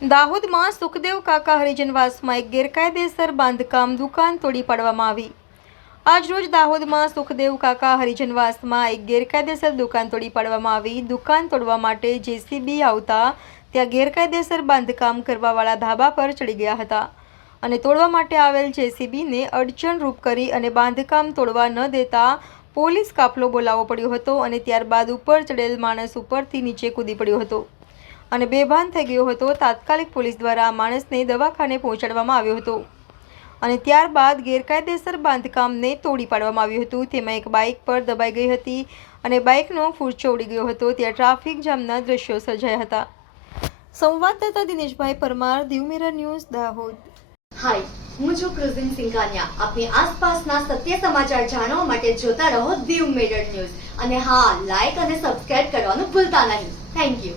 દાહોદમાં સુખદેવ કાકા હરિજનવાસમાં એક ગેરકાયદેસર બાંધકામ દુકાન તોડી પાડવામાં આવી. આજરોજ દાહોદમાં સુખદેવ કાકા હરિજનવાસમાં એક ગેરકાયદેસર દુકાન તોડી પાડવામાં આવી. દુકાન તોડવા માટે જેસીબી આવતા ત્યાં ગેરકાયદેસર બાંધકામ કરવાવાળા ધાબા પર ચડી ગયા હતા અને તોડવા માટે આવેલ જેસીબીને અડચણરૂપ કરી અને બાંધકામ તોડવા ન દેતા પોલીસ કાફલો બોલાવવો પડ્યો હતો અને ત્યારબાદ ઉપર ચડેલ માણસ ઉપરથી નીચે કૂદી પડ્યો હતો. અને બેભાન થઈ ગયો હતો, તાત્કાલિક પોલીસ દ્વારા માણસને દવાખાને પહોંચાડવામાં આવ્યો હતો. અને ત્યારબાદ ગેરકાયદેસર બાંધકામને તોડી પાડવામાં આવ્યું હતું. તેમાં એક બાઇક પર દબાઈ ગઈ હતી અને બાઇકનો ફૂરચો ઉડી ગયો હતો. ત્યાં ટ્રાફિક જામના દ્રશ્યો સર્જાયા હતા. સંવાદદાતા Dineshbhai Parmar Diu mirror news, Dahod. Hi, હું છું ક્રુઝિન સિંઘાનિયા. આપની આસપાસના સત્ય સમાચાર જાણવા માટે જોતા રહો દીવ મિરર ન્યૂઝ. અને હા લાઈક અને સબસ્ક્રાઇબ કરવાનું ભૂલતા નહીં. Thank you